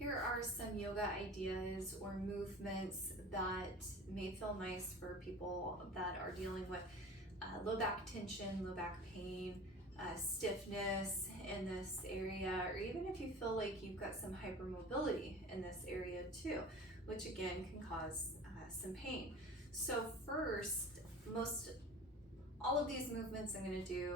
Here are some yoga ideas or movements that may feel nice for people that are dealing with low back tension, low back pain, stiffness in this area, or even if you feel like you've got some hypermobility in this area too, which again can cause some pain. So first, all of these movements I'm going to do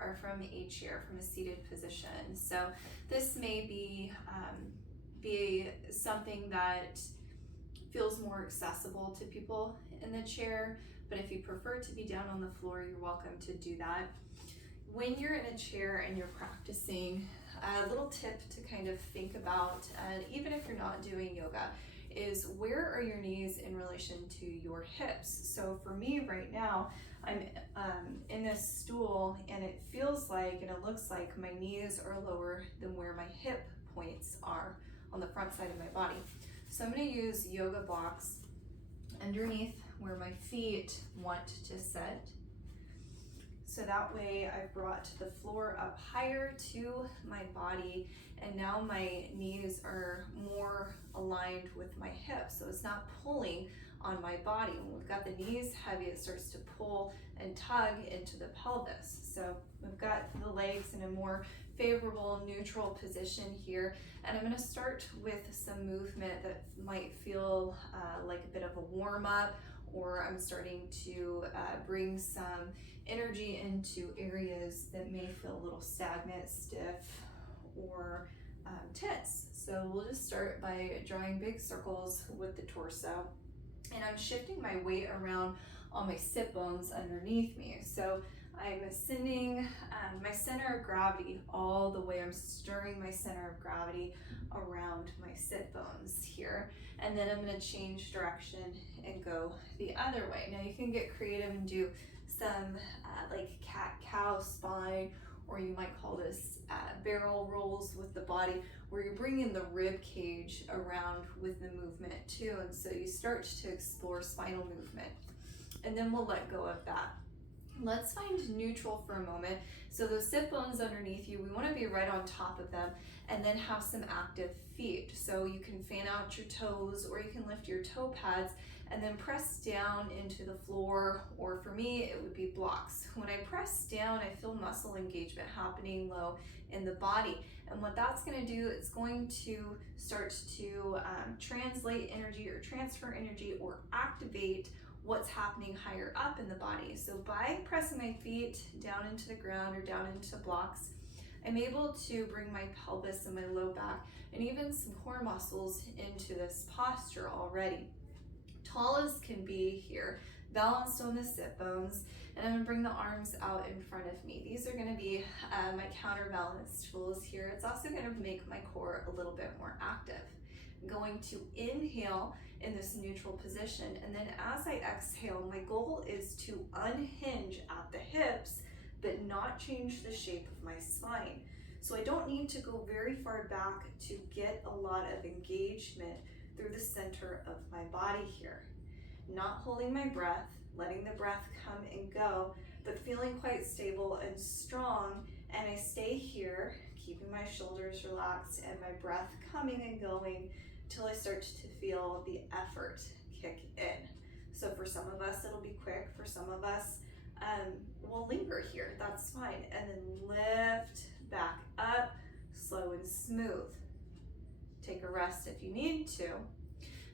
are from a chair, from a seated position. So this may be something that feels more accessible to people in the chair, but if you prefer to be down on the floor, you're welcome to do that. When you're in a chair and you're practicing, a little tip to kind of think about, even if you're not doing yoga, is where are your knees in relation to your hips? So for me right now, I'm in this stool and it feels like and it looks like my knees are lower than where my hip points are on the front side of my body. So I'm going to use yoga blocks underneath where my feet want to sit. So that way I've brought the floor up higher to my body, and now my knees are more aligned with my hips. So it's not pulling on my body. When we've got the knees heavy, it starts to pull and tug into the pelvis. So we've got the legs in a more favorable neutral position here, and I'm going to start with some movement that might feel like a bit of a warm-up, or I'm starting to bring some energy into areas that may feel a little stagnant, stiff, or tense. So we'll just start by drawing big circles with the torso, and I'm shifting my weight around on my sit bones underneath me. So I'm sending my center of gravity all the way. I'm stirring my center of gravity around my sit bones here. And then I'm going to change direction and go the other way. Now you can get creative and do some like cat-cow spine, or you might call this barrel rolls with the body, where you're bringing the rib cage around with the movement too. And so you start to explore spinal movement. And then we'll let go of that. Let's find neutral for a moment. So those sit bones underneath you, we want to be right on top of them, and then have some active feet. So you can fan out your toes, or you can lift your toe pads and then press down into the floor, or for me, it would be blocks. When I press down, I feel muscle engagement happening low in the body. And what that's going to do, it's going to start to translate energy or transfer energy or activate what's happening higher up in the body. So by pressing my feet down into the ground or down into blocks, I'm able to bring my pelvis and my low back and even some core muscles into this posture already. Tall as can be here, balanced on the sit bones, and I'm gonna bring the arms out in front of me. These are gonna be my counterbalance tools here. It's also gonna make my core a little bit more active. I'm going to inhale in this neutral position, and then as I exhale, my goal is to unhinge at the hips, but not change the shape of my spine. So I don't need to go very far back to get a lot of engagement through the center of my body here. Not holding my breath, letting the breath come and go, but feeling quite stable and strong. And I stay here, keeping my shoulders relaxed and my breath coming and going till I start to feel the effort kick in. So for some of us, it'll be quick. For some of us, we'll linger here. That's fine. And then lift back up, slow and smooth. Take a rest if you need to,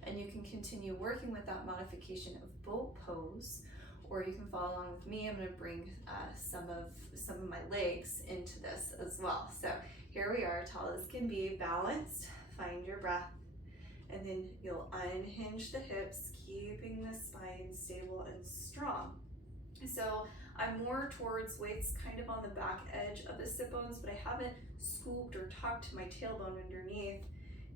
and you can continue working with that modification of boat pose, or you can follow along with me. I'm going to bring some of my legs into this as well. So here we are, tall as can be, balanced. Find your breath, and then you'll unhinge the hips, keeping the spine stable and strong. So I'm more towards weights kind of on the back edge of the sit bones, but I haven't scooped or tucked my tailbone underneath.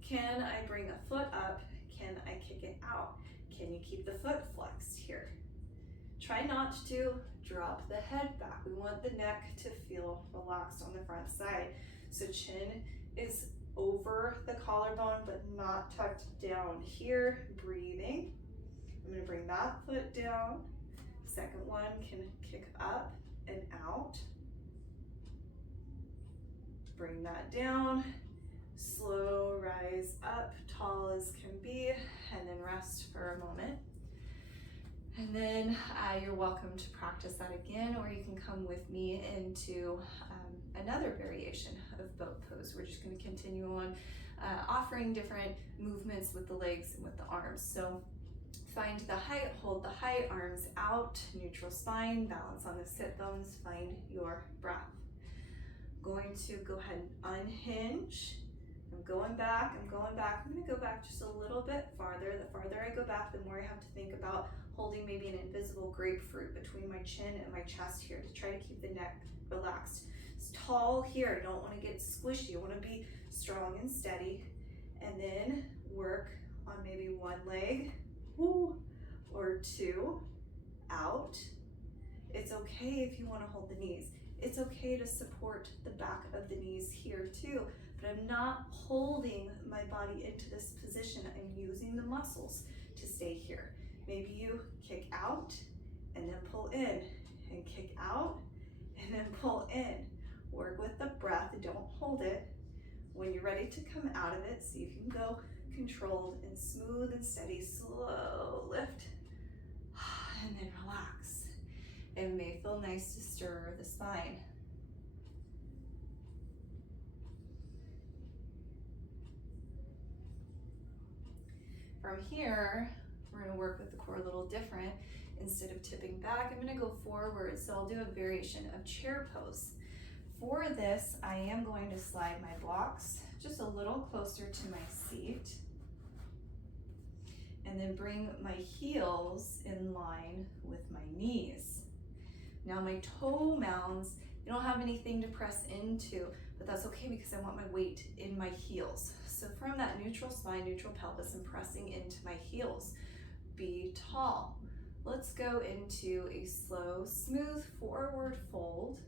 Can I bring a foot up? Can I kick it out? Can you keep the foot flexed here? Try not to drop the head back. We want the neck to feel relaxed on the front side. So chin is over the collarbone, but not tucked down here. Breathing. I'm going to bring that foot down. Second one can kick up and out. Bring that down. Slow rise up tall as can be, and then rest for a moment. And then you're welcome to practice that again, or you can come with me into another variation of boat pose. We're just going to continue on offering different movements with the legs and with the arms. So find the height, hold the height, arms out, neutral spine, balance on the sit bones, find your breath. Going to go ahead and unhinge. I'm going back. I'm going to go back just a little bit farther. The farther I go back, the more I have to think about holding maybe an invisible grapefruit between my chin and my chest here to try to keep the neck relaxed. It's tall here. I don't want to get squishy. I want to be strong and steady. And then work on maybe one leg or two out. It's okay if you want to hold the knees. It's okay to support the back of the knees here too, but I'm not holding my body into this position. I'm using the muscles to stay here. Maybe you kick out and then pull in, and kick out and then pull in. Work with the breath, don't hold it. When you're ready to come out of it, see if you can go controlled and smooth and steady, slow lift, and then relax. It may feel nice to stir the spine. From here, we're going to work with the core a little different. Instead of tipping back, I'm going to go forward. So I'll do a variation of chair pose. For this, I am going to slide my blocks just a little closer to my seat, and then bring my heels in line with my knees. Now my toe mounds, you don't have anything to press into, but that's okay because I want my weight in my heels. So from that neutral spine, neutral pelvis, I'm pressing into my heels. Be tall. Let's go into a slow, smooth forward fold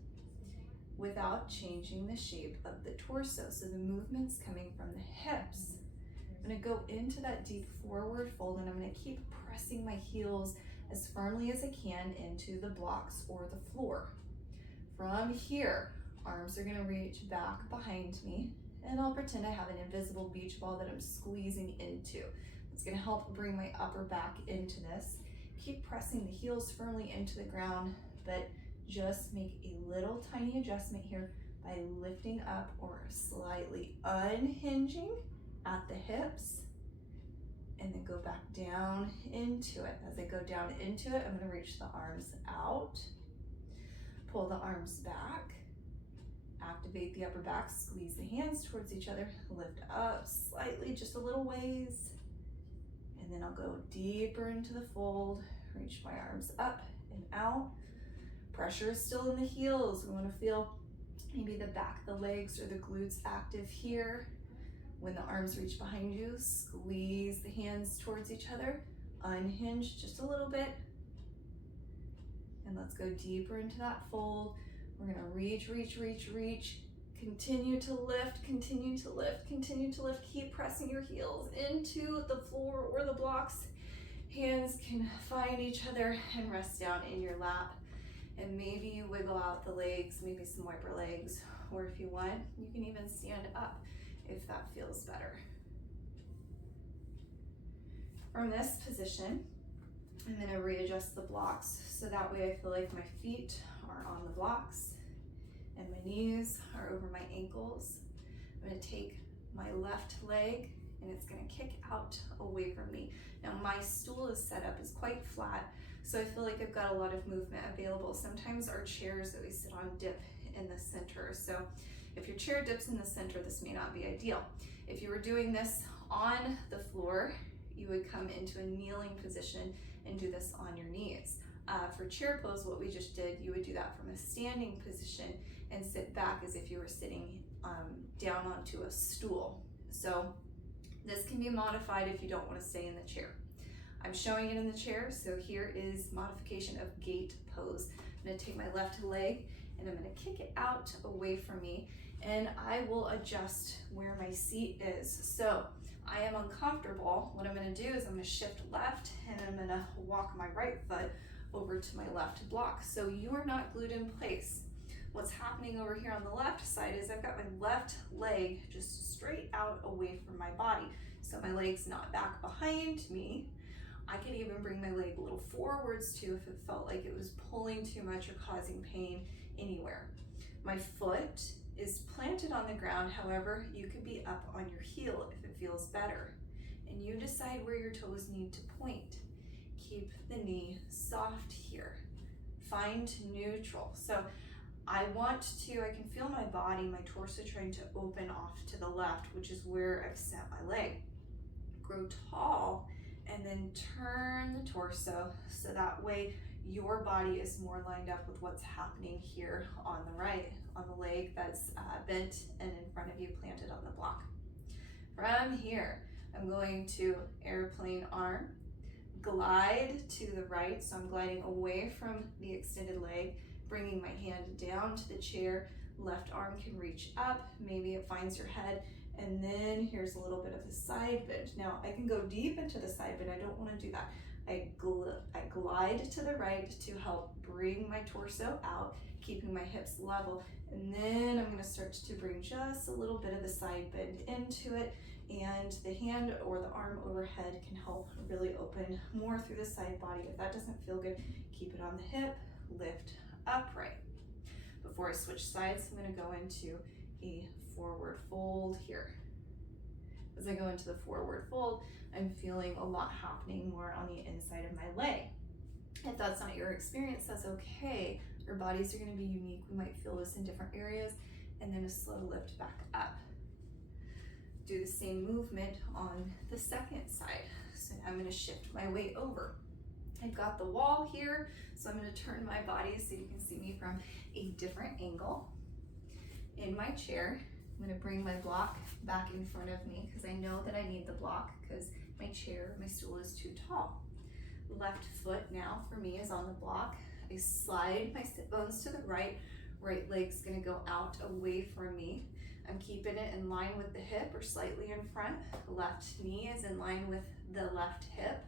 without changing the shape of the torso. So the movement's coming from the hips. I'm gonna go into that deep forward fold, and I'm gonna keep pressing my heels as firmly as I can into the blocks or the floor. From here, arms are gonna reach back behind me, and I'll pretend I have an invisible beach ball that I'm squeezing into. It's gonna help bring my upper back into this. Keep pressing the heels firmly into the ground, but just make a little tiny adjustment here by lifting up or slightly unhinging at the hips, and then go back down into it. As I go down into it, I'm going to reach the arms out, pull the arms back, activate the upper back, squeeze the hands towards each other, lift up slightly, just a little ways, and then I'll go deeper into the fold, reach my arms up and out. Pressure is still in the heels. We want to feel maybe the back of the legs or the glutes active here. When the arms reach behind you, squeeze the hands towards each other, unhinge just a little bit, and let's go deeper into that fold. We're gonna reach, continue to lift, continue to lift, continue to lift. Keep pressing your heels into the floor or the blocks. Hands can find each other and rest down in your lap. And maybe you wiggle out the legs, maybe some wiper legs, or if you want, you can even stand up if that feels better. From this position, I'm going to readjust the blocks so that way I feel like my feet are on the blocks and my knees are over my ankles. I'm going to take my left leg and it's going to kick out away from me. Now my stool is set up, is quite flat, so I feel like I've got a lot of movement available. Sometimes our chairs that we sit on dip in the center, so if your chair dips in the center, this may not be ideal. If you were doing this on the floor, you would come into a kneeling position and do this on your knees. For chair pose, what we just did, you would do that from a standing position and sit back as if you were sitting down onto a stool. So this can be modified if you don't want to stay in the chair. I'm showing it in the chair, so here is modification of gate pose. I'm going to take my left leg and I'm going to kick it out away from me, and I will adjust where my seat is. So I am uncomfortable. What I'm going to do is I'm going to shift left and I'm going to walk my right foot over to my left block. So you are not glued in place. What's happening over here on the left side is I've got my left leg just straight out away from my body. So my leg's not back behind me. I could even bring my leg a little forwards too if it felt like it was pulling too much or causing pain anywhere. My foot is planted on the ground, however, you could be up on your heel if it feels better. And you decide where your toes need to point. Keep the knee soft here. Find neutral. So I can feel my body, my torso trying to open off to the left, which is where I've set my leg. Grow tall and then turn the torso so that way your body is more lined up with what's happening here on the right, on the leg that's bent and in front of you, planted on the block. From here, I'm going to airplane arm, glide to the right, so I'm gliding away from the extended leg, bringing my hand down to the chair, left arm can reach up, maybe it finds your head, and then here's a little bit of a side bend. Now I can go deep into the side bend, I don't want to do that. I glide to the right to help bring my torso out, keeping my hips level, and then I'm going to start to bring just a little bit of the side bend into it, and the hand or the arm overhead can help really open more through the side body. If that doesn't feel good, keep it on the hip, lift upright. Before I switch sides, I'm going to go into a forward fold here. As I go into the forward fold, I'm feeling a lot happening more on the inside of my leg. If that's not your experience, that's okay. Our bodies are going to be unique. We might feel this in different areas, and then a slow lift back up. Do the same movement on the second side. So I'm going to shift my weight over. I've got the wall here, so I'm going to turn my body so you can see me from a different angle. In my chair, I'm going to bring my block back in front of me because I know that I need the block because my chair, my stool is too tall. Left foot now for me is on the block. I slide my sit bones to the right. Right leg's going to go out away from me. I'm keeping it in line with the hip or slightly in front. Left knee is in line with the left hip.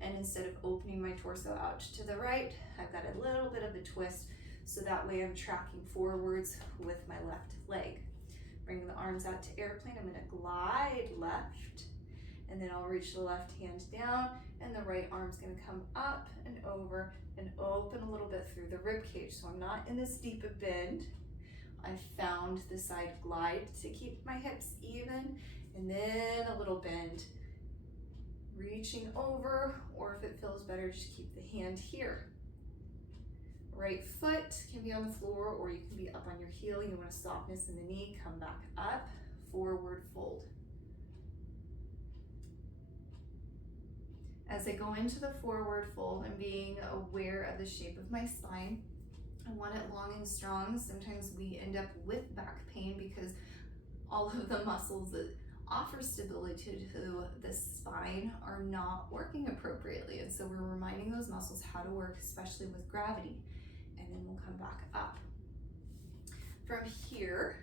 And instead of opening my torso out to the right, I've got a little bit of a twist so that way I'm tracking forwards with my left leg. Bring the arms out to airplane. I'm going to glide left, and then I'll reach the left hand down, and the right arm's going to come up and over and open a little bit through the rib cage. So I'm not in this deep a bend. I found the side glide to keep my hips even, and then a little bend, reaching over, or if it feels better, just keep the hand here. Right foot can be on the floor, or you can be up on your heel. You want a softness in the knee, come back up, forward fold. As I go into the forward fold, I'm being aware of the shape of my spine. I want it long and strong. Sometimes we end up with back pain because all of the muscles that offer stability to the spine are not working appropriately. And so we're reminding those muscles how to work, especially with gravity. And then we'll come back up. From here,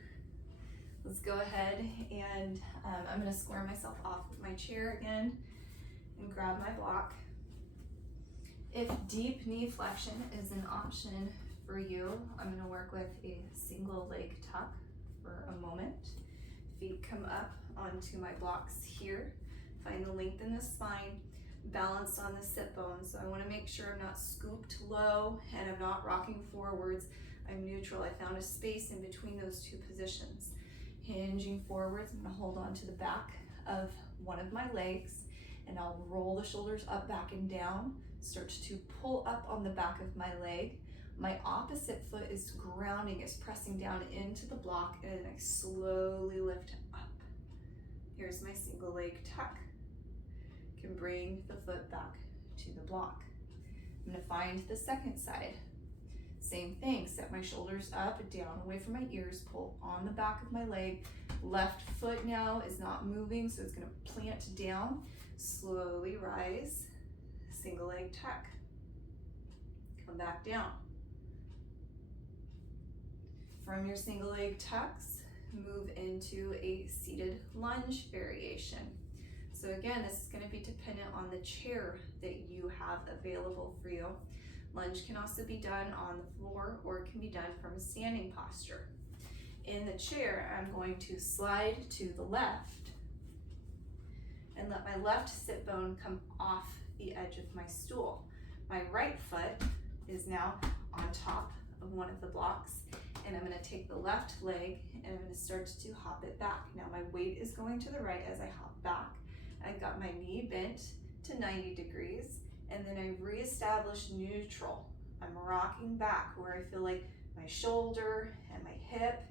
let's go ahead and I'm going to square myself off with my chair again and grab my block. If deep knee flexion is an option for you, I'm going to work with a single leg tuck for a moment. Feet come up onto my blocks here. Find the length in the spine, balanced on the sit bones. So I want to make sure I'm not scooped low and I'm not rocking forwards. I'm neutral. I found a space in between those two positions. Hinging forwards, I'm going to hold on to the back of one of my legs, and I'll roll the shoulders up, back, and down. Start to pull up on the back of my leg. My opposite foot is grounding, is pressing down into the block, and I slowly lift up. Here's my single leg tuck. Can bring the foot back to the block. I'm going to find the second side. Same thing, set my shoulders up, down, away from my ears, pull on the back of my leg. Left foot now is not moving, so it's going to plant down. Slowly rise, single leg tuck. Come back down. From your single leg tucks, move into a seated lunge variation. So again, this is going to be dependent on the chair that you have available for you. Lunge can also be done on the floor, or it can be done from a standing posture. In the chair, I'm going to slide to the left, and let my left sit bone come off the edge of my stool. My right foot is now on top of one of the blocks, and I'm going to take the left leg and I'm going to start to hop it back. Now my weight is going to the right as I hop back. I've got my knee bent to 90 degrees, and then I reestablish neutral. I'm rocking back where I feel like my shoulder and my hip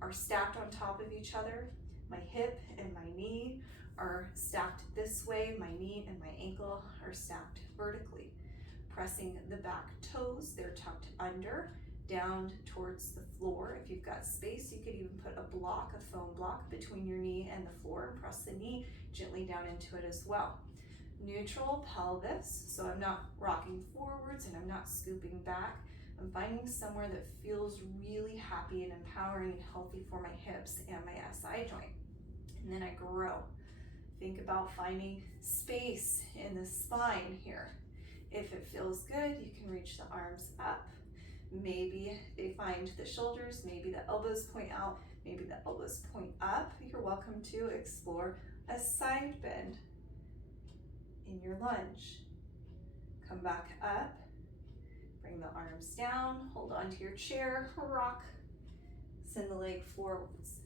are stacked on top of each other. My hip and my knee are stacked this way. My knee and my ankle are stacked vertically. Pressing the back toes, they're tucked under, down towards the floor. If you've got space, you could even put a block, a foam block, between your knee and the floor and press the knee gently down into it as well. Neutral pelvis, so I'm not rocking forwards and I'm not scooping back. I'm finding somewhere that feels really happy and empowering and healthy for my hips and my SI joint. And then I grow. Think about finding space in the spine here. If it feels good, you can reach the arms up. Maybe they find the shoulders, maybe the elbows point out, maybe the elbows point up. You're welcome to explore a side bend in your lunge. Come back up, bring the arms down, hold on to your chair, rock, send the leg forwards.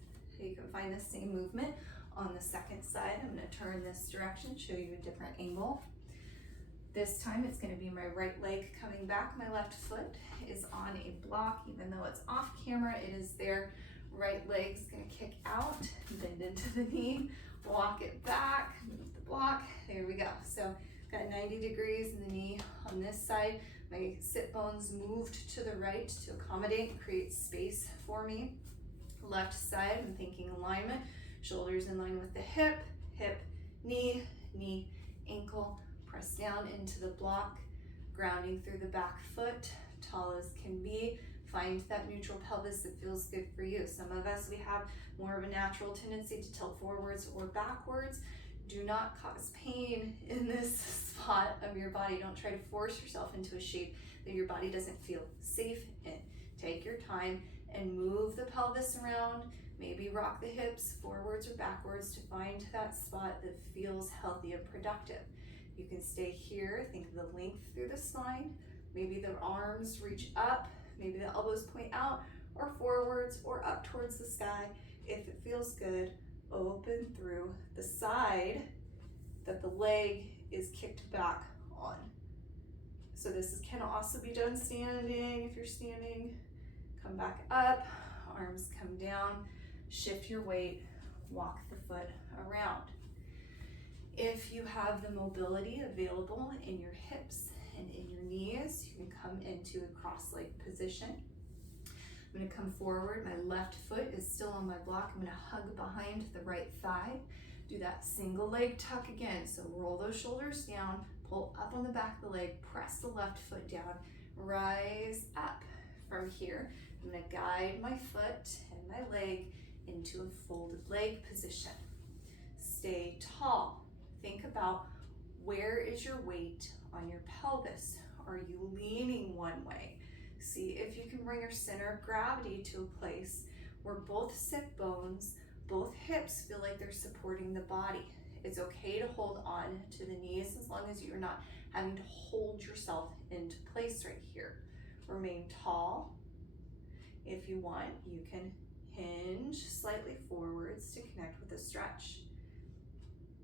You can find the same movement on the second side. I'm going to turn this direction, show you a different angle. This time it's going to be my right leg coming back. My left foot is on a block. Even though it's off camera, it is there. Right leg's going to kick out, bend into the knee, walk it back, move the block. There we go. So got 90 degrees in the knee on this side. My sit bones moved to the right to accommodate and create space for me. Left side, I'm thinking alignment. Shoulders in line with the hip, hip, knee, knee, ankle. Press down into the block, grounding through the back foot, tall as can be. Find that neutral pelvis that feels good for you. Some of us, we have more of a natural tendency to tilt forwards or backwards. Do not cause pain in this spot of your body. Don't try to force yourself into a shape that your body doesn't feel safe in. Take your time and move the pelvis around. Maybe rock the hips forwards or backwards to find that spot that feels healthy and productive. You can stay here, think of the length through the spine. Maybe the arms reach up, maybe the elbows point out or forwards or up towards the sky. If it feels good, open through the side that the leg is kicked back on. So this can also be done standing. If you're standing, come back up, arms come down, shift your weight, walk the foot around. If you have the mobility available in your hips and in your knees, you can come into a cross-leg position. I'm going to come forward. My left foot is still on my block. I'm going to hug behind the right thigh. Do that single leg tuck again. So roll those shoulders down, pull up on the back of the leg, press the left foot down, rise up. From here, I'm going to guide my foot and my leg into a folded leg position. Stay tall. Think about where is your weight on your pelvis. Are you leaning one way? See if you can bring your center of gravity to a place where both sit bones, both hips feel like they're supporting the body. It's okay to hold on to the knees as long as you're not having to hold yourself into place right here. Remain tall. If you want, you can hinge slightly forwards to connect with the stretch.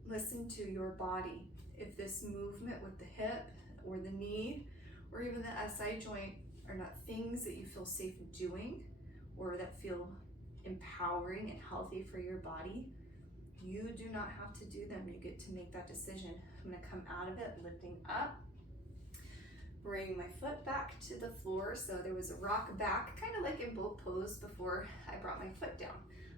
Listen to your body. If this movement with the hip or the knee or even the SI joint are not things that you feel safe doing or that feel empowering and healthy for your body, you do not have to do them. You get to make that decision. I'm going to come out of it, lifting up, bring my foot back to the floor. So there was a rock back, kind of like in boat pose before I brought my foot down.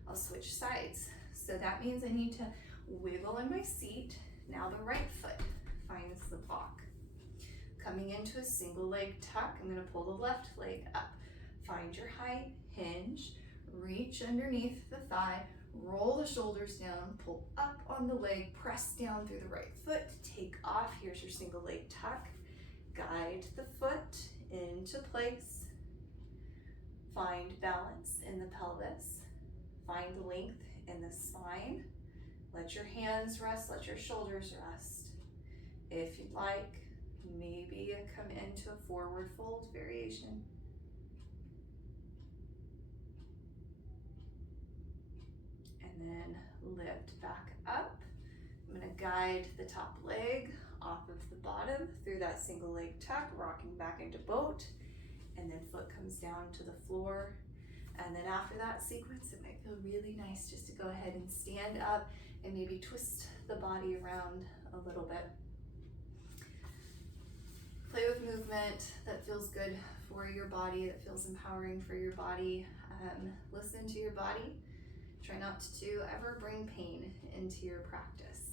I'll switch sides. So that means I need to wiggle in my seat. Now the right foot finds the block. Coming into a single leg tuck, I'm going to pull the left leg up. Find your height, hinge, reach underneath the thigh, roll the shoulders down, pull up on the leg, press down through the right foot, take off. Here's your single leg tuck. Guide the foot into place. Find balance in the pelvis. Find length in the spine. Let your hands rest, let your shoulders rest. If you'd like, maybe come into a forward fold variation. And then lift back up. I'm gonna guide the top leg off of the bottom through that single leg tuck, rocking back into boat, and then foot comes down to the floor. And then after that sequence, it might feel really nice just to go ahead and stand up and maybe twist the body around a little bit. Play with movement that feels good for your body, that feels empowering for your body. Listen to your body. Try not to ever bring pain into your practice.